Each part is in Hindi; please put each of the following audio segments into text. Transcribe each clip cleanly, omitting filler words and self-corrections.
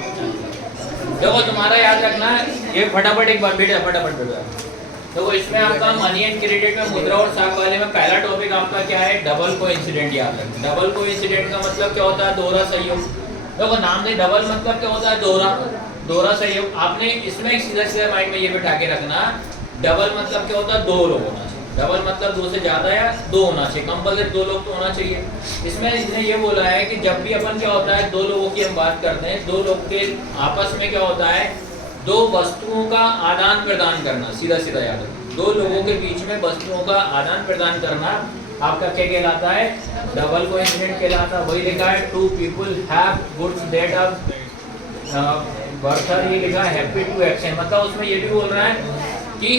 देखो तुम्हारा याद रखना, ये फटाफट एक बार बेटा फटाफट बेटा। देखो इसमें आपका मनी एंड क्रेडिट में मुद्रा और साख वाले में पहला टॉपिक आपका क्या है, डबल कोइंसिडेंट याद रखना। डबल कोइंसिडेंट का मतलब क्या होता है, दोहरा सहयोग। देखो नाम से डबल मतलब क्या होता है, दोहरा सहयोग। आपने इसमें सीधा सीधा माइंड में ये बिठा के रखना, डबल मतलब क्या होता है, दो लोग होना चाहिए। डबल मतलब दो से ज्यादा या दो होना चाहिए, कंपल्सरी दो लोग तो होना चाहिए। इसमें इसने ये बोला है कि जब भी अपन क्या होता है, दो लोगों की हम बात करते हैं, दो लोग के आपस में क्या होता है, दो वस्तुओं का आदान प्रदान करना। सीधा सीधा याद रखो, दो लोगों के बीच में वस्तुओं का आदान प्रदान करना आपका क्या कहलाता है, डबल कोइंसिडेंट कहलाता है। वही लिखा है, two people have goods that are birther, ये लिखा है हैप्पी टू एक्सचेंज। मतलब उसमें ये भी बोल रहा है कि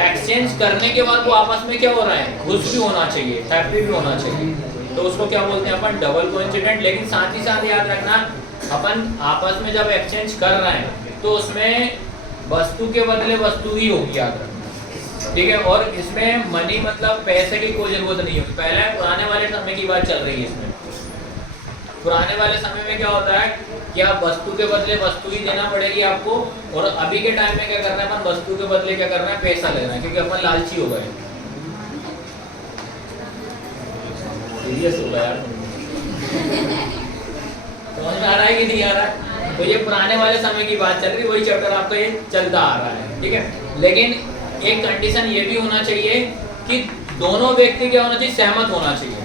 एक्सचेंज करने के बाद वो आपस में क्या हो रहा है, खुश भी होना चाहिए, हैप्पी भी होना चाहिए। तो उसको क्या बोलते हैं अपन, डबल कोइंसिडेंट। लेकिन साथ ही साथ याद रखना, अपन आपस में जब एक्सचेंज कर रहे हैं तो उसमें वस्तु के बदले वस्तु ही होगी, याद रखना, ठीक है। और इसमें मनी मतलब पैसे की कोई जरूरत नहीं होगी। पहले पुराने वाले समय की बात चल रही है इसमें। पुराने वाले समय में क्या होता है कि आप वस्तु के बदले वस्तु ही देना पड़ेगी आपको, और अभी के टाइम में क्या करना है, अपन वस्तु के बदले क्या करना है, पैसा लेना है, क्योंकि अपन लालची हो गए। सीरियस हो गया यार, समझ में आ रहा है कि नहीं आ रहा है? तो ये पुराने वाले समय की बात चल रही है, वही चैप्टर आपका ये चलता आ रहा है, ठीक है। लेकिन एक कंडीशन ये भी होना चाहिए कि दोनों व्यक्ति क्या होना चाहिए, सहमत होना चाहिए।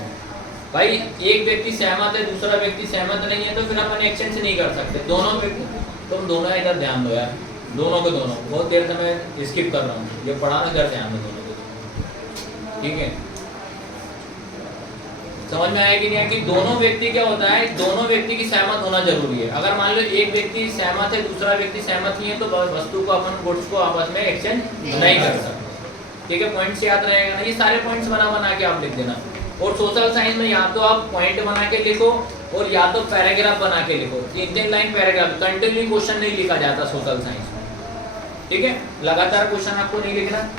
भाई एक व्यक्ति सहमत है, दूसरा व्यक्ति सहमत नहीं है, तो फिर अपन एक्सचेंज नहीं कर सकते। दोनों व्यक्ति, तुम दोनों इधर ध्यान दो यार, दोनों के दोनों, बहुत देर से मैं स्किप कर रहा हूँ, ये पढ़ा ना, घर ध्यान दो दोनों को, ठीक है। समझ में आया कि नहीं, कि दोनों व्यक्ति क्या होता है, दोनों व्यक्ति की सहमत होना जरूरी है। अगर मान लो एक व्यक्ति सहमत है, दूसरा व्यक्ति सहमत नहीं है, तो वस्तु को अपन गुड्स को आपस में एक्सचेंज नहीं कर सकते, ठीक है। पॉइंट्स याद रहेगा ना, ये सारे पॉइंट्स बना के आप लिख देना। और सोशल साइंस में या तो आप पॉइंट बना के लिखो, और या तो पैराग्राफ बना के लिखो, 3-3 लाइन पैराग्राफ। कंटिन्यू क्वेश्चन नहीं लिखा जाता सोशल साइंस में, ठीक है। लगातार क्वेश्चन आपको नहीं लिखना,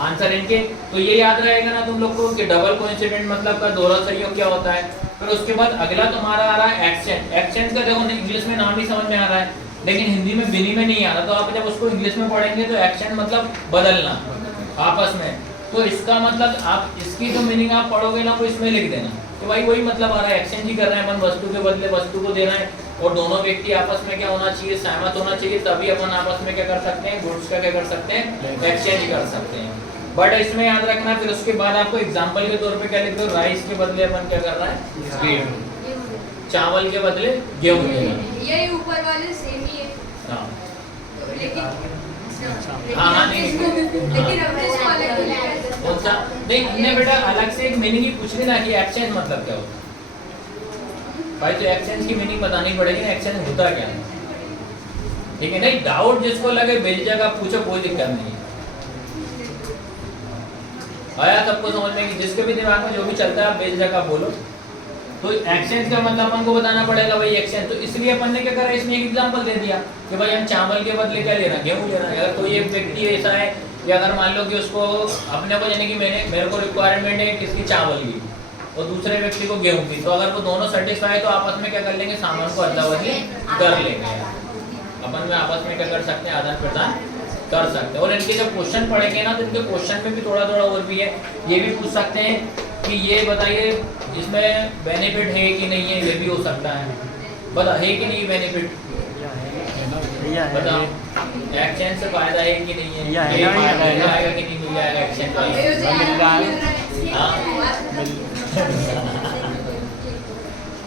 आंसर इनके। तो ये याद रहेगा ना तुम लोग को कि डबल कोइंसिडेंट मतलब का दोहरा सहयोग क्या होता है। फिर उसके बाद अगला तुम्हारा आ रहा है एक्सचेंज। एक्सचेंज का देखो इंग्लिश में नाम ही समझ में आ रहा है, लेकिन हिंदी में विनिमय नहीं आ रहा। तो आप जब उसको इंग्लिश में पढ़ेंगे तो एक्सचेंज मतलब बदलना आपस में। तो इसका मतलब आप इसकी जो मीनिंग आप पढ़ोगे ना, तो इसमें लिख देना तो भाई वही मतलब आ रहा है, एक्सचेंज ही कर रहे हैं अपन, वस्तु के बदले वस्तु को देना है। और दोनों व्यक्ति आपस में क्या होना चाहिए, सहमत होना चाहिए, तभी अपन आपस में क्या कर सकते हैं, गुड्स का क्या कर सकते हैं, एक्सचेंज कर सकते हैं। बट इसमें याद रखना, फिर उसके बाद आपको एग्जांपल के तौर पे क्या लिख दो, राइस के बदले अपन क्या कर रहा है, गेहूं, चावल के बदले गेहूं लेना। ये ऊपर वाले सेम ही है। हां लेकिन हाँ नहीं, लेकिन हमने इसको अलग लिखा है। कौन सा नहीं, हमने बेटा अलग से एक मीनिंग ही पूछ ली ना कि एक्सचेंज मतलब क्या होता है। भाई तो एक्सचेंज की मीनिंग बतानी पड़ेगी ना, एक्सचेंज होता क्या है, ठीक है। नहीं डाउट जिसको लगे बेझिझक आप पूछो, कोई दिक्कत नहीं है। आया सबको समझ में, कि जिसके भी दिमाग में जो भी चलता है आप बेझिझक आप बोलो। तो एक्सचेंज का मतलब अपन को बताना पड़ेगा भाई एक्सचेंज। तो इसलिए अपन ने क्या करा, इसमें एक एग्जांपल दे दिया कि भाई हम चावल के बदले क्या लेना, गेहूं लेना। अगर कोई एक व्यक्ति ऐसा है कि अगर मान लो कि उसको अपने को, यानी कि मेरे को रिक्वायरमेंट है किसकी, चावल की, और दूसरे व्यक्ति को गेहूं की, तो अगर वो दोनों सेटिस्फाई तो आपस में क्या कर लेंगे, सामान को अदला बदली कर लेंगे। अपन में आपस में क्या कर सकते हैं, आदान प्रदान कर सकते हैं। और इनके जब क्वेश्चन पढ़ेंगे ना, तो इनके क्वेश्चन में भी थोड़ा थोड़ा और भी है। ये भी पूछ सकते हैं कि ये बताइए इसमें बेनिफिट है कि नहीं है, ये भी हो सकता है। बता है कि नहीं बेनिफिट, बताओ एक्सचेंज से फायदा है कि नहीं है, ये फायदा आएगा कि नहीं मिल जाएगा एक्सचेंज का,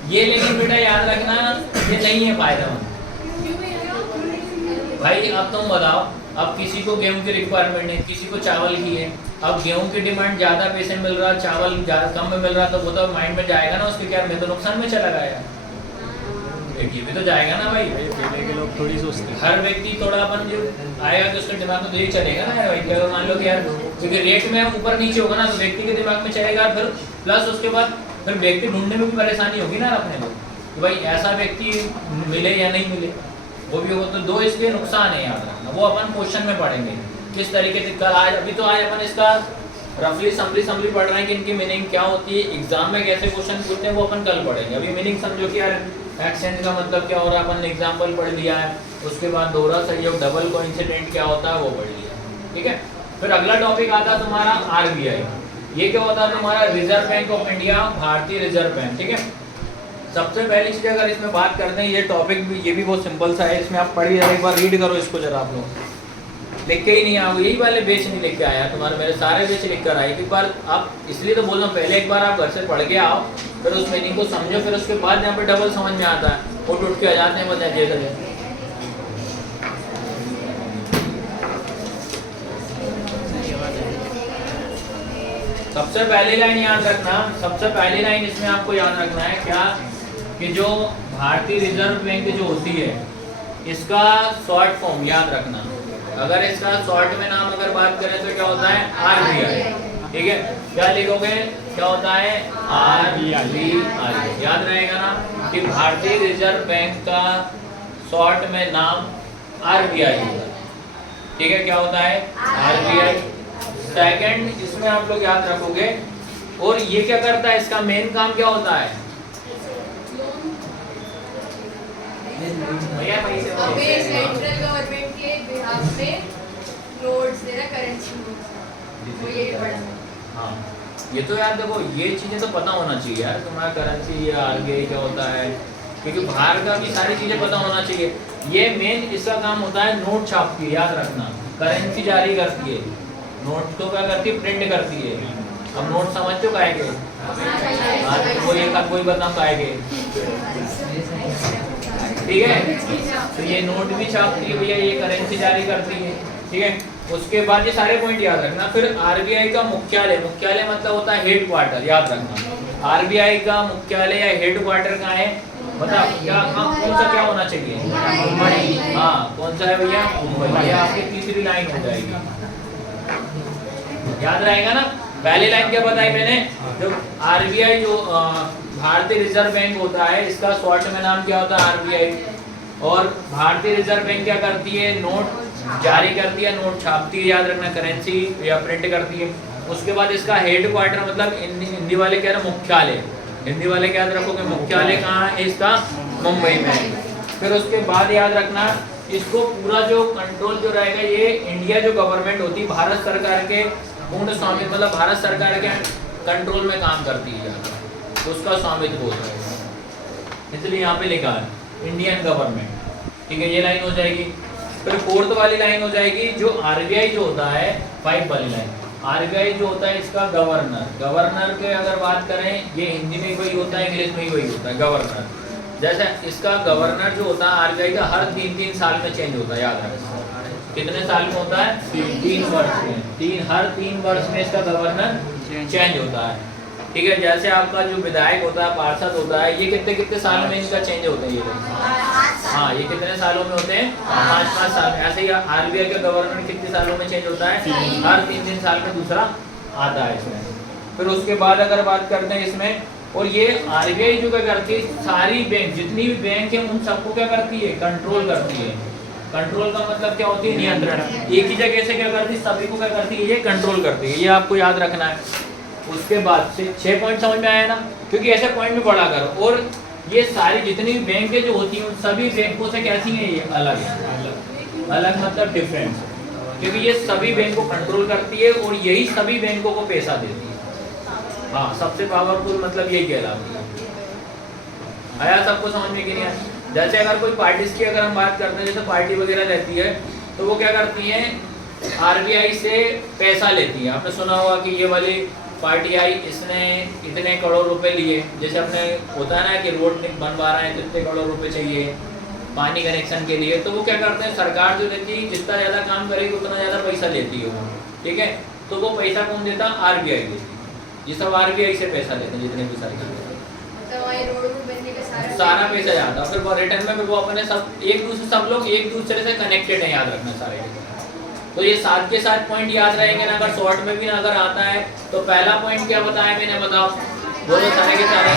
ये। लेकिन बेटा याद रखना, ये नहीं है फायदा भाई। अब तुम बताओ, अब किसी को गेहूं की रिक्वायरमेंट है, किसी को चावल की है। अब गेहूं की डिमांड ज्यादा पैसे मिल रहा, चावल कम में मिल रहा, तो वो तो माइंड में जाएगा ना उसके, क्या मैं तो नुकसान में चला गया, ये भी तो जाएगा ना भाई। पहले के लोग थोड़ी सोचते हैं, हर व्यक्ति थोड़ा अपन जो आएगा कि उसके दिमाग में तो यही चलेगा ना भाई। अगर मान लो कि यार क्योंकि रेट में ऊपर नीचे होगा ना, तो व्यक्ति के दिमाग में चलेगा। फिर प्लस उसके बाद फिर व्यक्ति ढूंढने में भी परेशानी होगी ना अपने को, कि भाई ऐसा व्यक्ति मिले या नहीं मिले, वो भी होगा। तो दो इसके नुकसान है, याद रखना। वो अपन क्वेश्चन में पढ़ेंगे किस तरीके से। कल आज अभी तो आज अपन इसका रफली समरी पढ़ रहे हैं कि इनकी मीनिंग क्या होती है, एग्जाम में कैसे क्वेश्चन पूछते हैं, वो अपन कल पढ़ेंगे। अभी मीनिंग समझो कि यार एक्सचेंज का मतलब क्या हो रहा है, अपन ने एग्जांपल पढ़ लिया है। उसके बाद दोहरा सहयोग डबल कोइंसिडेंट क्या होता है वो पढ़ लिया, ठीक है। फिर अगला टॉपिक आता है तुम्हारा आरबीआई। ये क्या होता है तुम्हारा, रिजर्व बैंक ऑफ इंडिया, भारतीय रिजर्व बैंक, ठीक है। सबसे पहली चीज अगर इसमें बात करते हैं, ये टॉपिक भी, ये भी बहुत सिंपल सा है, इसमें आप पढ़िए एक बार, रीड करो इसको जरा। आप लोग लिख के ही नहीं आओ, यही वाले बेच नहीं लिख के आया तुम्हारे, मेरे सारे बेच लिख कर आए। एक बार आप, इसलिए तो बोल रहा हूँ पहले एक बार आप घर से पढ़ के आओ, फिर उस मीनिंग को समझो, फिर उसके बाद यहाँ पे डबल समझ में आता है, वो टूट के आ जाते हैं बता जैसे। सबसे पहली लाइन याद रखना, सबसे पहली लाइन इसमें आपको याद रखना है क्या, कि जो भारतीय रिजर्व बैंक जो होती है इसका शॉर्ट फॉर्म याद रखना। अगर इसका शॉर्ट में नाम अगर बात करें तो क्या होता है, आरबीआई, ठीक है। क्या लिखोगे, क्या होता है, आरबीआई, याद रहेगा ना कि भारतीय रिजर्व बैंक का शॉर्ट में नाम आरबीआई होगा, ठीक है। क्या होता है, आरबीआई। सेकंड इसमें आप लोग याद रखोगे, और ये क्या करता है, इसका मेन काम क्या होता है, भैया पैसे अबे सेंट्रल गवर्नमेंट के बिहाफ में नोट्स देना, करेंसी नोट्स, वो ये पढ़ा। हाँ, ये तो यार देखो, ये चीजें तो पता होना चाहिए यार तुम्हारा, करेंसी या आरबीआई क्या होता है, क्योंकि बाहर का भी सारी चीजें पता होना चाहिए। ये मेन इसका काम होता है, नोट छापती है, याद रखना। करेंसी जारी करती है, नोट तो क्या करती है, प्रिंट करती है। अब नोट समझ चुका है कि कोई बताओ काएंगे, ठीक है। तो ये नोट भी छापती है भैया, ये करेंसी जारी करती है, ठीक है। उसके बाद ये सारे पॉइंट याद रखना। फिर आरबीआई का मुख्यालय, मुख्यालय मतलब होता है हेड क्वार्टर, याद रखना। आरबीआई का मुख्यालय या हेड क्वार्टर कहाँ है, बताओ क्या, कौन सा क्या होना चाहिए, मुंबई। हाँ, कौन सा है भैया, मुंबई। ये आपकी तीसरी लाइन हो जाएगी, याद रहेगा ना। पहली लाइन क्या बताई मैंने, जो आरबीआई जो भारतीय रिजर्व बैंक होता है, इसका शॉर्ट में नाम क्या होता है, आरबीआई। और भारतीय रिजर्व बैंक क्या करती है, नोट जारी करती है, नोट छापती है, याद रखना, करेंसी या प्रिंट करती है। उसके बाद इसका हेड क्वार्टर मतलब हिंदी वाले कह रहे हैं मुख्यालय, हिंदी वाले क्या याद रखोगे, मुख्यालय कहाँ है इसका, मुंबई में। फिर उसके बाद याद रखना, इसको पूरा जो कंट्रोल जो रहेगा, ये इंडिया जो गवर्नमेंट होती है, भारत सरकार के पूर्ण स्वामित्व, मतलब भारत सरकार के कंट्रोल में काम करती है, उसका स्वामित्व होता है, इसलिए यहाँ पे लिखा है इंडियन गवर्नमेंट, ठीक है। ये लाइन हो जाएगी। फिर फोर्थ वाली लाइन हो जाएगी, जो आरबीआई जो होता है, 5 वाली लाइन, आरबीआई जो होता है इसका गवर्नर। गवर्नर के अगर बात करें, ये हिंदी में वही होता है, इंग्लिश में ही वही होता है, गवर्नर। जैसे इसका गवर्नर जो होता है आरबीआई का, हर 3-3 साल में चेंज होता है, याद रखना। कितने साल में होता है, 3 वर्ष में, हर 3 वर्ष में इसका गवर्नर चेंज होता है, ठीक है। जैसे आपका जो विधायक होता है, पार्षद होता है, ये कितने कितने सालों में इनका चेंज होता है, ये हाँ, ये कितने सालों में होते हैं, 5-5 साल में। ऐसे ही आरबीआई का गवर्नर कितने सालों में चेंज होता है, हर 3-3 साल में दूसरा आता है इसमें। फिर उसके बाद अगर बात करते हैं इसमें, और ये आरबीआई जो क्या करती है, सारी बैंक, जितनी भी बैंक है उन सबको क्या करती है, कंट्रोल करती है। कंट्रोल का मतलब क्या होती है, नियंत्रण। एक ही जगह से क्या करती है, सभी को क्या करती है, ये कंट्रोल करती है, ये आपको याद रखना है। उसके बाद से 6 पॉइंट समझ में आया ना, क्योंकि ऐसे पॉइंट में पढ़ा करो। और ये सारी जितनी भी बैंकें जो होती हैं, उन सभी बैंकों से कैसी हैं, ये अलग है। अलग मतलब डिफरेंस, क्योंकि ये सभी बैंक को कंट्रोल करती है और यही सभी बैंकों को पैसा देती है। हाँ, सबसे पावरफुल मतलब यही कहलाती है। आया सबको समझ में कि नहीं आया? जैसे अगर कोई पार्टीज की अगर हम बात करते हैं, जैसे पार्टी वगैरह रहती है, तो वो क्या करती है, आरबीआई से पैसा लेती है। आपने सुना होगा कि ये वाली पार्टी आई, इसने इतने करोड़ रुपए लिए। जैसे अपने होता है ना कि रोड बनवा रहे हैं तो इतने करोड़ रुपए चाहिए पानी कनेक्शन के लिए, तो वो क्या करते हैं, सरकार जो रहती है जितना ज़्यादा काम करेगी उतना ज़्यादा पैसा लेती है वो, ठीक है। तो वो पैसा कौन देता, आरबीआई देती है। ये सब आरबीआई से पैसा लेते हैं, जितने भी सरकार सारा पैसा जाता है। फिर रिटर्न में वो अपने सब लोग एक दूसरे से कनेक्टेड है, याद रखना सारे। तो ये 7 के 7 पॉइंट याद रहेंगे ना, अगर शॉर्ट में भी ना अगर आता है तो पहला पॉइंट क्या बताया मैंने, बताओ बोलो सारे के सारे।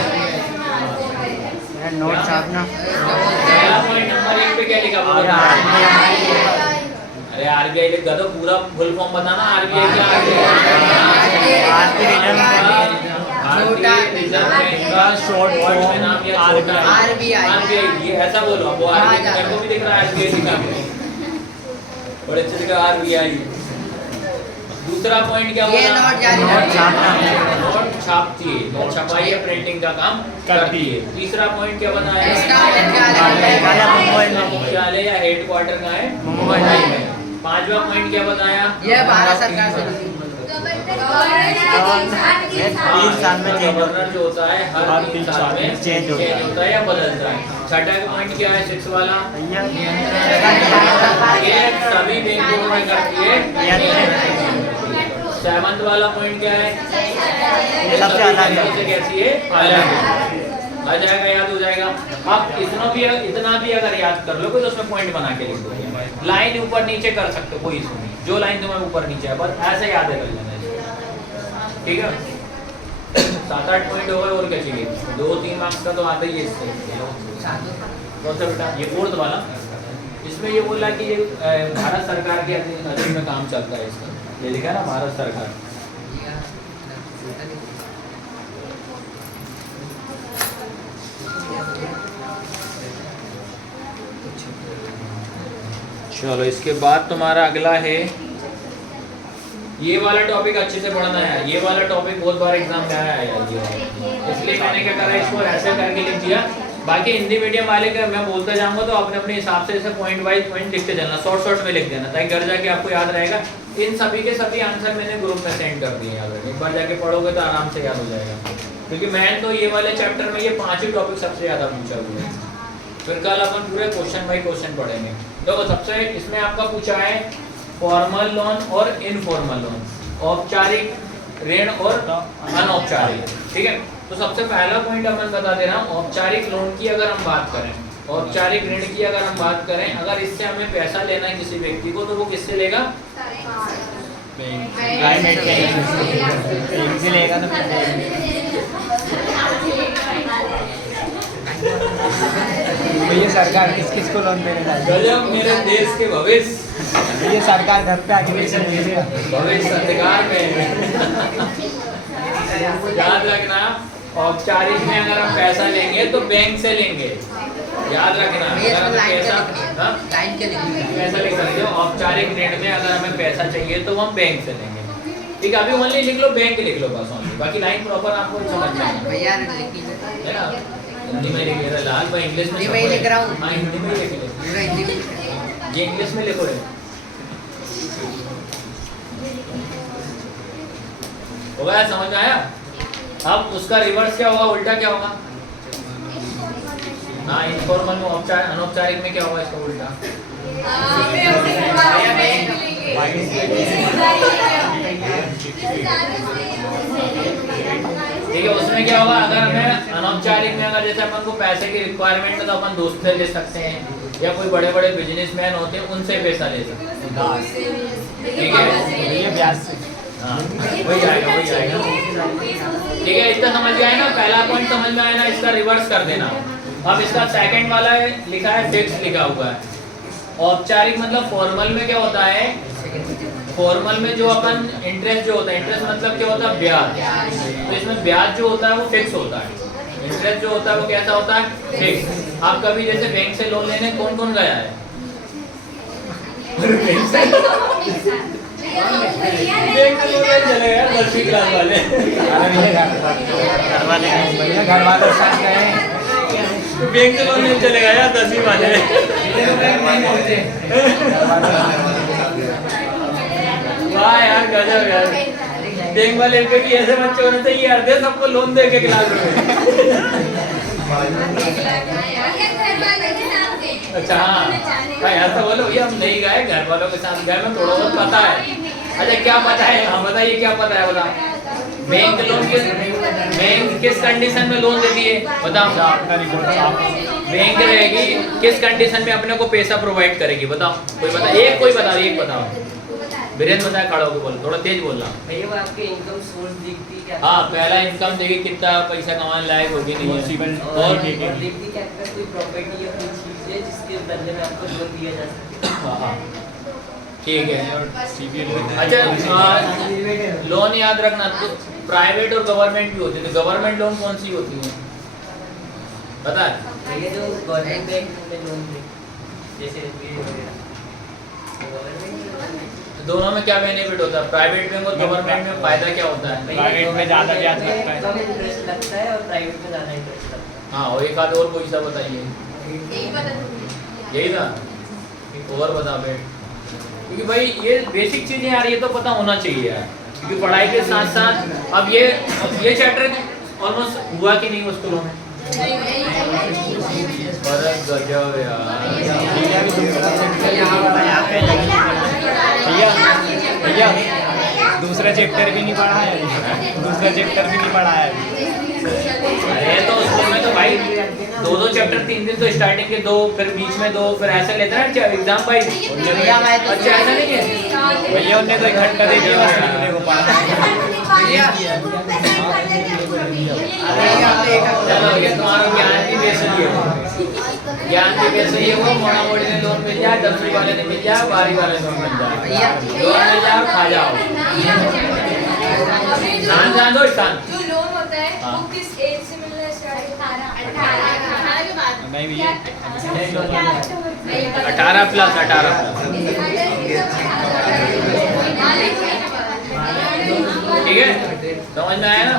नोट छापना। पहला पॉइंट नंबर 1 पे क्या लिखा, अरे आरबीआई लिखा दो, पूरा फुल फॉर्म बताना आरबीआई क्या। भारतीय रिजर्व बैंक का शॉर्ट फॉर्म में नाम या छोटा RBI, ये ऐसा बोलो, वो RBI मेरे को भी दिख रहा है, RBI लिखा है बड़े अच्छे से RBI। दूसरा पॉइंट क्या बोला? नोट छापती है, नोट छपाई या प्रिंटिंग का काम करती है। तीसरा पॉइंट क्या बताया? मुख्यालय या हेडक्वार्टर का है मुंबई में। पांचवा पॉइंट क्या बताया? ये भारत सरकार से गवर्नर जो होता है हर 3 साल में चेंज होता है या बदलता है। छठा पॉइंट क्या है 6 वाला? ये सभी बैंकों में करती है। 7th वाला पॉइंट क्या है? सबसे अलग से कैसी है? अलग आ जाएगा, याद हो जाएगा। आप इतना भी अगर याद कर लो तो उसमें पॉइंट बना के लिख दो। लाइन ऊपर नीचे कर सकते हो, कोई इशू नहीं, जो लाइन तुम्हें ऊपर नीचे है बस ऐसे याद है कर लेना, ठीक है। 7-8 पॉइंट हो गए, और क्या चाहिए? 2-3 मार्क्स का तो आता ही है इससे। कौन सा बेटा? ये 4th वाला, इसमें ये बोला कि ये भारत सरकार के अधीन में काम चलता है इसका, ये लिखा ना भारत सरकार। चलो इसके बाद तुम्हारा अगला है, ये वाला टॉपिक अच्छे से पढ़ना है। ये वाला टॉपिक बहुत बार एग्जाम में आया है यार, इसलिए मैंने क्या करा, इसको ऐसे करके लिख दिया। बाकी हिंदी मीडियम वाले का मैं बोलता जाऊंगा तो अपने अपने हिसाब से इसे पॉइंट वाइज पॉइंट लिखते जाना, शॉर्ट में लिख देना, ताकि घर जाके आपको याद रहेगा। इन सभी के सभी आंसर मैंने ग्रुप में सेंड कर दिए हैं, एक बार जाके पढ़ोगे तो आराम से याद हो जाएगा। क्योंकि मैंने तो ये वाले चैप्टर में ये 5 ही टॉपिक सबसे ज़्यादा पूछा हुआ है। फिर कल अपन पूरे क्वेश्चन बाई क्वेश्चन पढ़ेंगे। तो सबसे इसमें आपका पूछा है फॉर्मल लोन और इनफॉर्मल लोन, औपचारिक ऋण और अनौपचारिक, ठीक है। तो सबसे पहला पॉइंट अपन बता दे रहा हूँ, औपचारिक लोन की अगर हम बात करें, औपचारिक ऋण की अगर हम बात करें, अगर इससे हमें पैसा लेना है किसी व्यक्ति को तो वो किससे लेगा? ये सरकार किस किस को लोन देने वाली है? गजब, मेरे देश के भविष्य, ये सरकार घर पे आके भविष्य अधिकार में याद रखना, औपचारिक में अगर हम पैसा लेंगे तो बैंक से लेंगे, याद रखना। अगर हमें पैसा लिख सकते हो, औपचारिक ऋण में अगर हमें पैसा चाहिए तो हम बैंक से लेंगे, ठीक है। अभी ओनली लिख लो, बैंक लिख लो बस ओनली, बाकी लाइन प्रॉपर आपको समझ में आएगा, है ना। हिंदी में लिख रहा लाल भाई, इंग्लिश में लिख रहा हूँ। हाँ हिंदी में लिख ले, ये इंग्लिश में लिखो रे। हो गया, समझ में आया? अब उसका रिवर्स क्या होगा, उल्टा क्या होगा? हाँ, इनफॉर्मल में अनौपचारिक में क्या होगा इसका उल्टा? ठीक है, उसमें क्या होगा, अगर हमें अनौपचारिक में अगर जैसे अपन को पैसे की रिक्वायरमेंट है तो अपन दोस्त से ले सकते हैं, या कोई बड़े बड़े बिजनेसमैन होते हैं उनसे पैसा ले सकते हैं, ठीक है। ये ब्याज से, हाँ वही आएगा, वही आएगा, ठीक है। इसका समझ में आया ना, पहला पॉइंट समझ में आया ना, इसका रिवर्स कर देना। अब इसका सेकंड वाला है, लिखा है फिक्स लिखा हुआ है। औपचारिक मतलब फॉर्मल में क्या होता है, फॉर्मल में जो अपन इंटरेस्ट जो होता है, इंटरेस्ट मतलब क्या होता है, ब्याज। तो इसमें ब्याज जो होता है वो फिक्स होता है, इंटरेस्ट जो होता है वो कैसा होता है, फिक्स। आप कभी जैसे बैंक से लोन लेने कौन कौन गया है? बैंक से लोन चले यार, 10वीं क्लास वाले, घर वालों साथ गए, बैंक से लोन नहीं चलेगा यार 10वीं वाले। वाह यार, गजब यार, बैंक वाले पे भी ऐसे बच्चे होने चाहिए यार, दे सबको लोन दे के क्लास में। अच्छा हाँ भाई, ऐसा बोलो भैया हम नहीं गए, घर वालों के साथ गए, मैं थोड़ा बहुत पता है। अच्छा क्या पता है, हाँ बताइए क्या पता है, बताओ। बैंक लोन किस कंडीशन में लोन देती है, बताओ। बैंक रहेगी किस कंडीशन में अपने को पैसा प्रोवाइड करेगी, बताओ। कोई बता, एक कोई बता, एक बताओ। वीरेंद्र बताया, खड़ा होकर बोलो, थोड़ा तेज बोलना। भैया वो आपके इनकम सोर्स दिखती क्या? हाँ, पहला इनकम देखिए कितना पैसा कमाने लायक होगी नहीं है, और दिखती क्या कोई प्रॉपर्टी या कोई चीज है जिसके बदले में आपको लोन दिया जा सकता है। हाँ, ठीक है। बस। अच्छा लोन याद रखना, तो प्राइवेट और गवर्नमेंट भी होती है, तो गवर्नमेंट लोन कौन सी होती है पता है? ये जो गवर्नमेंट बैंक में लोन दे जैसे SBI वगैरह दोनों में क्या बेनिफिट होता है? प्राइवेट बैंक और गवर्नमेंट में फायदा क्या होता है? प्राइवेट में ज़्यादा ब्याज लगता है। कम इंटरेस्ट लगता है और प्राइवेट में ज़्यादा इंटरेस्ट लगता है। हाँ, और एक आध और कोई सा बताइए। यही पता तुम्हें। यही था, एक और बता बेट, क्योंकि भाई ये बेसिक चीजें यार ये तो पता होना चाहिए यार, क्योंकि पढ़ाई के साथ साथ अब ये चैप्टर ऑलमोस्ट हुआ कि नहीं स्कूलों में? बड़ा गजब भैया दूसरा चैप्टर भी नहीं पढ़ा है, दूसरा चैप्टर भी नहीं पढ़ा है अरे तो स्कूल में तो भाई दो चैप्टर 3 दिन तो स्टार्टिंग के 2, फिर बीच में 2, फिर ऐसे लेते हैं एग्जाम भाई। अच्छा ऐसा नहीं है भैया, उन्हें तो एक घंटा दे दिया बस लिखने को पढ़ा। चलो ये तुम्हारा ज्ञान की बेसरी है, ज्ञान की बेसरी है। वो मोड़ा मोड़ी में लोन मिल जाए, 10वीं वाले ने मिल जाए, 12वीं वाले ने मिल जाए, लोन मिल जाए खा जाओ। जान दो शान। जो लोन होता है हाँ। वो किस एज से मिलना स्टार्ट होता है? 18 के बाद। नहीं भैया, 18 प्लस ठीक है, समझ में आया ना?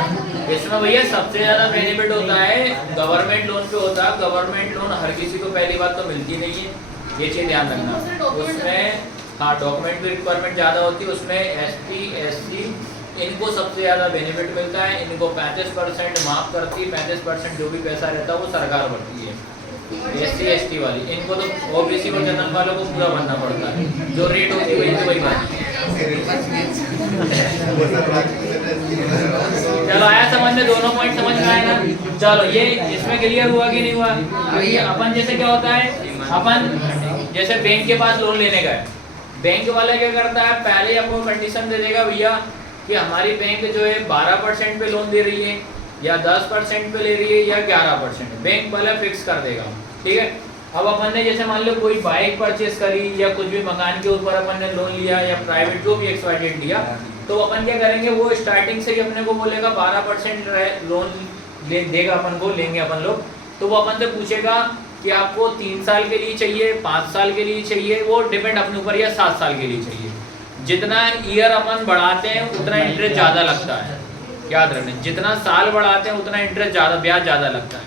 इसमें भैया सबसे ज्यादा बेनिफिट होता है गवर्नमेंट लोन पे होता है। गवर्नमेंट लोन हर किसी को पहली बात तो मिलती नहीं है, ये चीज ध्यान रखना। उसमें हाँ डॉक्यूमेंट की रिक्वायरमेंट ज़्यादा होती है, उसमें ST SC इनको सबसे ज़्यादा बेनिफिट मिलता है। इनको 35% माफ करती है, 35% जो भी पैसा रहता है वो सरकार भरती है। SC ST वाली इनको तो OBC और जनरल वालों को पूरा भरना पड़ता है, जो रेट होती है वही तो वही बात। चलो आया समझ में, दोनों पॉइंट समझ में आया ना? चलो ये इसमें क्लियर हुआ कि नहीं हुआ? अभी अपन जैसे क्या होता है, अपन जैसे बैंक के पास लोन लेने का है, बैंक वाला क्या करता है पहले आपको कंडीशन दे देगा भैया कि हमारी बैंक जो है 12% पे लोन दे रही है या 10% पे ले रही है या 11%, बैंक वाला फिक्स कर देगा। ठीक है, अब अपन ने जैसे मान लो कोई बाइक परचेस करी या कुछ भी मकान के ऊपर अपन ने लोन लिया या प्राइवेट जो भी XYZ लिया, तो अपन क्या करेंगे वो स्टार्टिंग से ही अपने को बोलेगा 12% लोन देगा अपन को, लेंगे अपन लोग। तो वो अपन से पूछेगा कि आपको 3 साल के लिए चाहिए, 5 साल के लिए चाहिए, वो डिपेंड अपने ऊपर, या 7 साल के लिए चाहिए। जितना ईयर अपन बढ़ाते हैं उतना इंटरेस्ट ज़्यादा लगता है, याद रखना। जितना साल बढ़ाते हैं उतना इंटरेस्ट ज़्यादा, ब्याज ज़्यादा लगता है।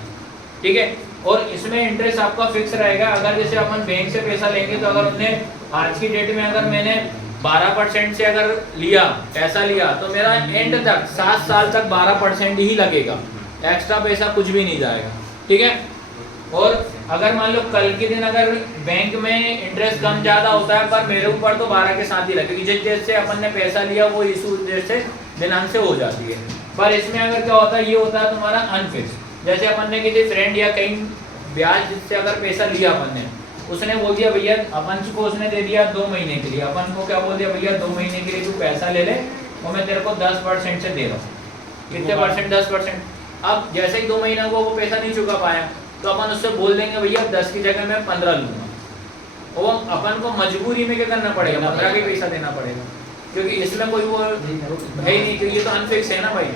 ठीक है, और इसमें इंटरेस्ट आपका फिक्स रहेगा। अगर जैसे अपन बैंक से पैसा लेंगे तो अगर उन्हें आज की डेट में अगर मैंने 12% से अगर लिया, पैसा लिया, तो मेरा एंड तक 7 साल तक 12% ही लगेगा, एक्स्ट्रा पैसा कुछ भी नहीं जाएगा। ठीक है, और अगर मान लो कल के दिन अगर बैंक में इंटरेस्ट कम ज़्यादा होता है पर मेरे ऊपर तो 12 के साथ ही लगेगी, जिस डेट से अपन ने पैसा लिया वो इशू डेट से दिनांक से हो जाती है। पर इसमें अगर क्या होता है, ये होता है तुम्हारा अनफिक्स। जैसे अपन ने किसी फ्रेंड या कहीं ब्याज जिससे अगर पैसा लिया अपन ने, उसने बोल दिया भैया, अपन को उसने दे दिया 2 महीने के लिए, अपन को क्या बोल दिया भैया 2 महीने के लिए तू पैसा ले ले और मैं तेरे को 10% से दे रहा हूँ। कितने परसेंट? 10%। अब जैसे ही 2 महीना को वो पैसा नहीं चुका पाया तो अपन उससे बोल देंगे भैया 10 की जगह मैं 15 लूँगा, और अपन को मजबूरी में क्या करना पड़ेगा, 15 का पैसा देना पड़ेगा, क्योंकि इसमें कोई वो है ही नहीं, क्योंकि ये तो अनफिक्स है ना भाई।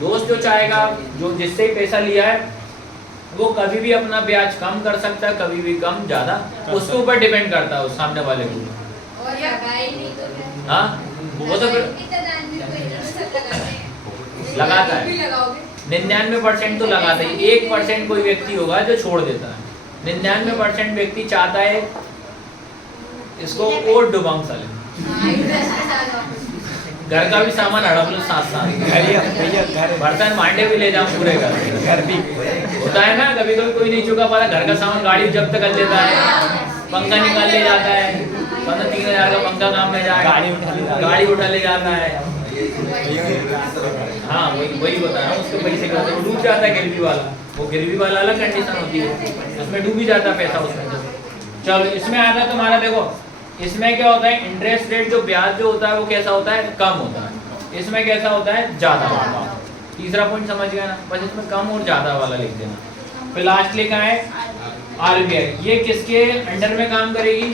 दोस्त जो चाहेगा, जो जिससे ही पैसा लिया है, वो कभी भी अपना ब्याज कम कर सकता है, कभी भी कम ज़्यादा, उसके ऊपर डिपेंड करता है उस सामने वाले को। और या गाय नहीं तो क्या? हाँ वो तो फिर लगाता है, 99% तो लगाता है, 1% कोई व्यक्ति होगा जो छोड़ देता है। 99% व्यक्ति चाहता है इसको और डुबाऊं साले, घर का भी सामान हड़प लो 7 साल, भैया बर्तन भांडे भी ले जाऊं पूरे घर भी होता है ना। कभी कभी कोई नहीं चुका पाता, घर का सामान गाड़ी जब्त कर लेता है, पंखा निकाल ले जाता है, 3,000 का पंखा काम में जाए, गाड़ी उठा ले जाता है। हाँ वही बता रहा हूँ, उसके पैसे का वो डूब जाता है गिरवी वाला, वो गिरवी वाला अलग कंडीशन होती है, उसमें डूब ही जाता है पैसा उसमें। चलो इसमें आता है तुम्हारा, देखो इसमें क्या होता है, इंटरेस्ट रेट जो ब्याज जो होता है वो कैसा होता है, कम होता है। इसमें कैसा होता है, ज़्यादा होता है। तीसरा पॉइंट समझ गया ना, बस इसमें कम और ज़्यादा वाला लिख देना। फिर लास्ट लिखा है आरबीआई, ये किसके अंडर में काम करेगी?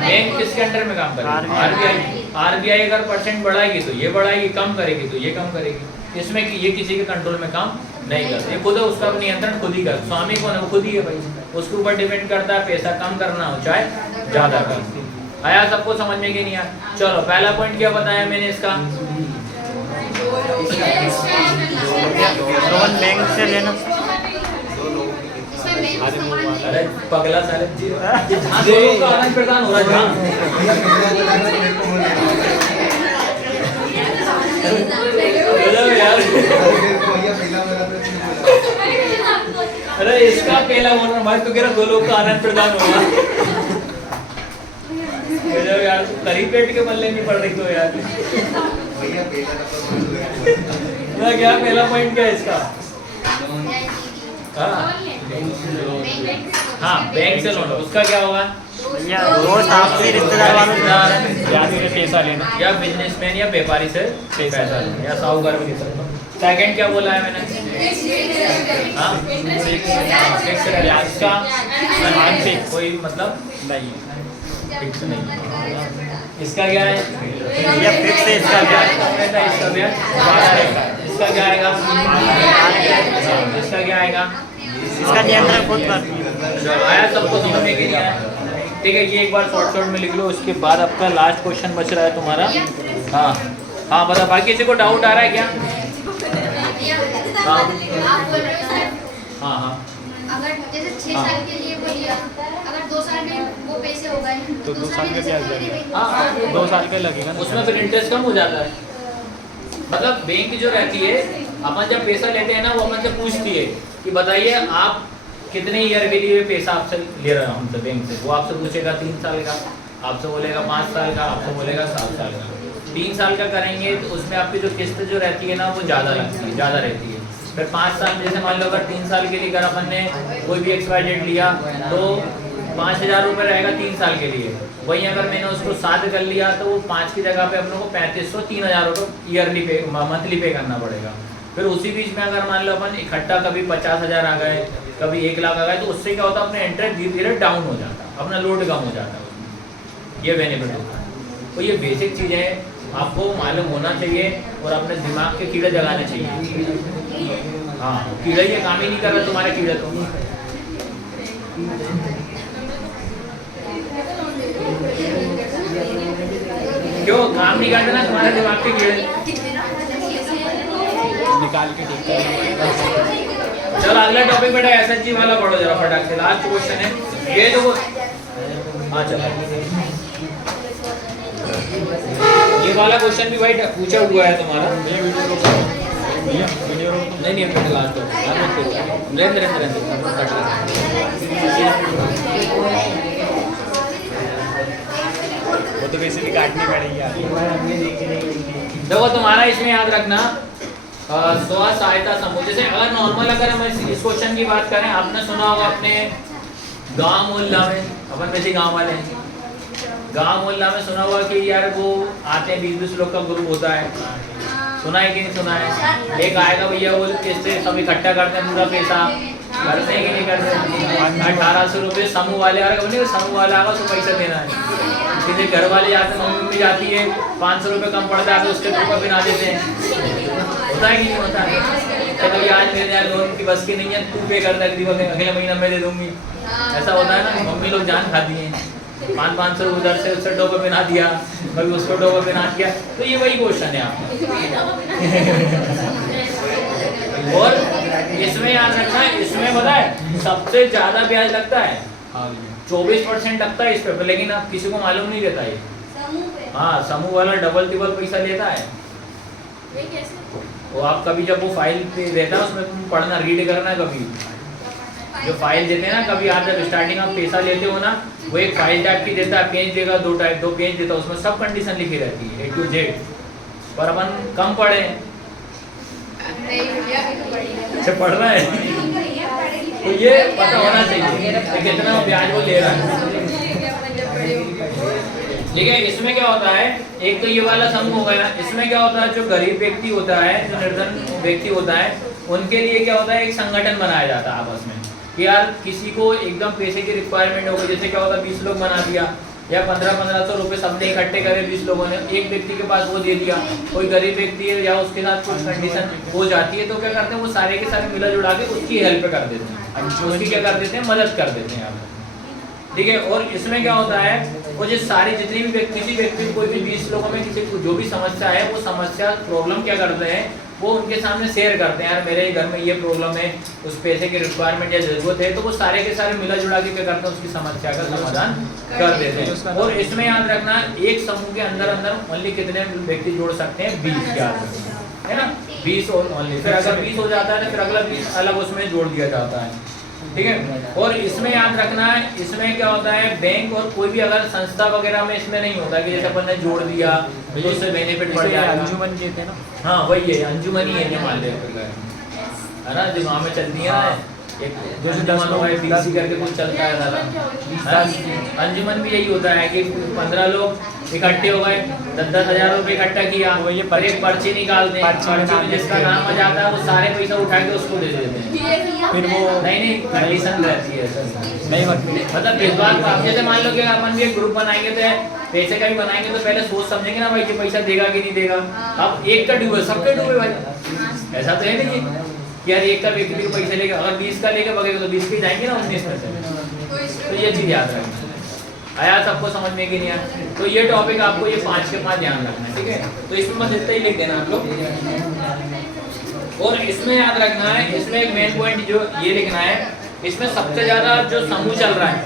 बैंक किसके अंडर में काम करेगी? आरबीआई। आरबीआई अगर परसेंट बढ़ाएगी तो ये बढ़ाएगी, कम करेगी तो ये कम करेगी। इसमें कि ये किसी के कंट्रोल में काम नहीं करते, खुद है, उसका नियंत्रण खुद ही कर, स्वामी कौन है? वो खुद ही है भाई, उसके ऊपर डिपेंड करता है पैसा कम करना हो चाहे ज्यादा करना। आया सबको समझ में कि नहीं आया? चलो पहला पॉइंट क्या बताया मैंने इसका? लोन बैंक से लेना। अरे पगला साले जहाँ दो लोग का आदान प्रदान हो रहा है यार। अरे इसका पहला बोल रहा भाई, तू कह रहा दो लोग का आदान प्रदान हो रहा यार, करी पेट के बल्ले नहीं पड़ रही तो यार। क्या पहला पॉइंट क्या है इसका? हाँ बैंक से लोन, उसका क्या होगा? रोज आपके रिश्तेदार वालों से पैसा लेना, या बिजनेसमैन या व्यापारी से पैसा लेना, या साहूकार भी ले सकता हूँ। सेकंड क्या बोला है मैंने? हाँ फिक्स ब्याज का फिक्स, कोई मतलब नहीं, फिक्स नहीं। इसका क्या है? ये फिक्स है, इसका ब्याज इसका ब्याज ज्यादा रहता है। इसका क्या आएगा? इसका क्या आएगा? इसका नियंत्रण खुद करती है। आया सबको समझ में कि नहीं आया? ठीक है, ये एक बार शॉर्ट में लिख लो, उसके बाद आपका लास्ट क्वेश्चन बच रहा है तुम्हारा। हाँ हाँ बता, बाकी किसी को डाउट आ रहा है क्या? हाँ हाँ हाँ। अगर जैसे 6 साल के लिए वो लिया, अगर 2 साल में वो पैसे हो गए तो 2 साल का ब्याज लगेगा। हाँ 2 साल का लगेगा, उसमें फिर इंटरेस्ट कम हो जाता है। मतलब बैंक जो रहती है, अपन जब पैसा लेते हैं ना, वो अपन से पूछती है कि बताइए आप कितने ईयर के लिए पैसा आपसे ले रहे हो हमसे बैंक से। वो आपसे पूछेगा 3 साल का, आपसे बोलेगा 5 साल का, आपसे बोलेगा 7 साल का। 3 साल का करेंगे तो उसमें आपकी जो किस्त जो रहती है ना, वो ज़्यादा लगती है, ज़्यादा रहती है। फिर 5 साल में, जैसे मान लो अगर 3 साल के लिए अगर अपन ने कोई भी XYZ लिया तो 5,000 रुपये रहेगा 3 साल के लिए। वहीं अगर मैंने उसको 7 कर लिया तो वो 5 की जगह पे अपने को 3500 3,000 रुपये ईयरली पे मंथली पे करना पड़ेगा। फिर उसी बीच में अगर मान लो अपन इकट्ठा कभी 50,000 आ गए, कभी 1 लाख आ गए, तो उससे क्या होता है, अपना इंटरेस्ट धीरे धीरे डाउन हो जाता है, अपना लोड कम हो जाता है। ये बेनिफिट होता है। तो ये बेसिक चीज़ें आपको मालूम होना चाहिए और अपने दिमाग के कीड़े जगाने चाहिए। हाँ कीड़ा ये काम ही नहीं कर रहा तुम्हारे कीड़े तो। क्यों काम नहीं करते ना तुम्हारे दिमाग के कीड़े? निकाल के ठीक कर। चलो अगला टॉपिक बेटा SHG वाला पढ़ो जरा फटाक से, लास्ट क्वेश्चन है ये। तो हाँ चलो, ये वाला क्वेश्चन भी भाई पूछा हुआ है तुम्हारा। नहीं नहीं लास्ट वो तो वैसे भी काटनी पड़ेगी। देखो तुम्हारा इसमें याद रखना, स्व सहायता समूह, जैसे अगर नॉर्मल अगर हम इस क्वेश्चन की बात करें, आपने सुना होगा अपने गांव मोहल्ला में, अपन वैसे गांव वाले हैं, गांव मोहल्ला में सुना हुआ कि यार वो आते हैं 20-20 लोग का ग्रुप होता है, सुना है कि नहीं सुना है? एक आएगा भैया, वो किससे सब इकट्ठा करते हैं पूरा पैसा, करते हैं कि नहीं करते? 1800 रुपये समूह वाले आ रहे, समूह वाला आगा उसको पैसा देना है। किसी घर वाले जाते, मम्मी जाती है 500 रुपये कम पड़ जाते, उसके ऊपर बिना देते हैं। होता है कि नहीं होता है? तो भैया आज मेरे यहाँ लोन की बस की नहीं है, तू पे कर दे, अगले महीना मैं दे दूंगी। ऐसा होता है ना, मम्मी लोग जान खाती हैं। 500 उधर से उससे टोपे बना दिया, कभी उसको टोपे बना दिया। तो ये वही क्वेश्चन है आपका। और इसमें याद रखना है, इसमें पता है सबसे ज्यादा ब्याज लगता है, 24% लगता है इस पे, लेकिन अब किसी को मालूम नहीं रहता ये। हाँ समूह वाला डबल टिबल पैसा लेता है। वो आप कभी जब वो फाइल पे रहता है उसमें तुम पढ़ना, रीड करना, कभी जो फाइल देते हैं ना, कभी आप जब स्टार्टिंग आप पैसा लेते हो ना, वो एक फाइल टाइप की देता है, पेज देगा, 2 पेज देता है, उसमें सब कंडीशन लिखी रहती है A to Z। पर अपन कम पढ़े, अच्छा पढ़ रहा है, तो ये पता होना चाहिए कि कितना ब्याज वो ले रहा है। ठीक है, इसमें क्या होता है, एक तो ये वाला समूह हो गया। इसमें क्या होता है, जो गरीब व्यक्ति होता है, जो निर्धन व्यक्ति होता है, उनके लिए क्या होता है, एक संगठन बनाया जाता है आपस में। कि यार किसी को एकदम पैसे की रिक्वायरमेंट हो गई, जैसे क्या होता है 20 लोग बना दिया या 1500 रुपये सबने इकट्ठे करे 20 लोगों ने, एक व्यक्ति के पास वो दे दिया, कोई गरीब व्यक्ति है या उसके साथ कुछ कंडीशन हो जाती है तो क्या करते हैं वो सारे के सारे मिला जुला के उसकी हेल्प कर देते हैं, उसकी क्या कर देते हैं मदद कर देते हैं आप, ठीक है। और इसमें क्या होता है वो जो सारी जितनी भी किसी व्यक्ति कोई भी 20 लोगों में किसी को जो भी समस्या है वो समस्या प्रॉब्लम क्या करते हैं वो उनके सामने शेयर करते हैं, यार मेरे घर में ये प्रॉब्लम है, उस पैसे की रिक्वायरमेंट या जरूरत है, तो वो सारे के सारे मिला जुला के क्या करते हैं उसकी समस्या का समाधान कर देते हैं। और इसमें याद रखना एक समूह के अंदर अंदर ओनली कितने व्यक्ति जोड़ सकते हैं 20 याद रखना है ना, 20 और ओनली, फिर अगर 20 हो जाता है तो फिर अगला 20 अलग उसमें जोड़ दिया जाता है, ठीक है। और इसमें याद रखना है इसमें क्या होता है बैंक और कोई भी अगर संस्था वगैरह में इसमें नहीं होता कि जैसे अपन ने जोड़ दिया तो उससे बेनिफिट बढ़ जाएगा। अंजुमन कहते हैं ना, हाँ वही है अंजुमन ही है ये मान ले है ना, जो गाँव में चलती है ना एक जो अंजुमन हुआ है बीसी करके कुछ चलता है सारा, अंजुमन भी यही होता है कि 15 लोग इकट्ठे हो गए 10-10 हज़ार रुपये इकट्ठा किया, पर एक पर्ची निकालते हैं, पर्ची में जिसका नाम आ जाता है वो सारे पैसा उठा के उसको दे देते हैं, फिर वो नहीं कंडीशन रहती है सर, नहीं मतलब इस बात आप जैसे मान लो कि अपन भी एक ग्रुप बनाएंगे तो पैसे का भी बनाएंगे तो पहले सोच समझेंगे ना भाई कि पैसा देगा कि नहीं देगा, अब एक का डूबे सबके डूबे भाई, ऐसा तो है नहीं कि यार एक का व्यक्ति को पैसे लेगा, अगर 20 का लेके बगेगा तो 20 के जाएंगे ना 19 में से, तो ये चीज याद रखना आया सबको समझ में कि नहीं आया, तो ये टॉपिक आपको ये 5 के 5 ध्यान रखना है, ठीक है। तो इसमें बस इतना ही लिख देना आप लोग, और इसमें याद रखना है इसमें एक मेन पॉइंट जो ये लिखना है, इसमें सबसे ज्यादा जो समूह चल रहा है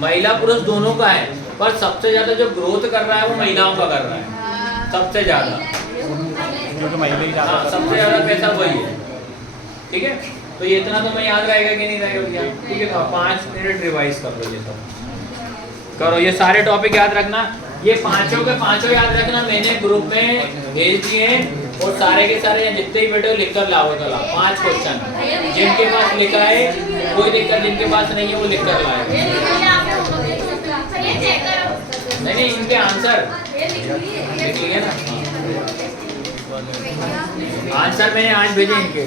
महिला पुरुष दोनों का है, पर सबसे ज्यादा जो ग्रोथ कर रहा है वो महिलाओं का कर रहा है सबसे ज्यादा, सबसे ज्यादा पैसा वही है, ठीक है। तो ये इतना तो मैं याद रहेगा कि नहीं रहेगा, ठीक है। 5 मिनट रिवाइज कर लो, ये सब करो, ये सारे टॉपिक याद रखना, ये पांचों के पांचों याद रखना, मैंने ग्रुप में भेज दिए और सारे के सारे जितने ही बेटे लिख कर लाओ, तो लाओ 5 क्वेश्चन, जिनके पास लिखा है कोई दिक्कत, जिनके पास नहीं है वो लिख कर लाए, नहीं इनके आंसर लिख लिए ना, आंसर मैंने आज भेजे इनके।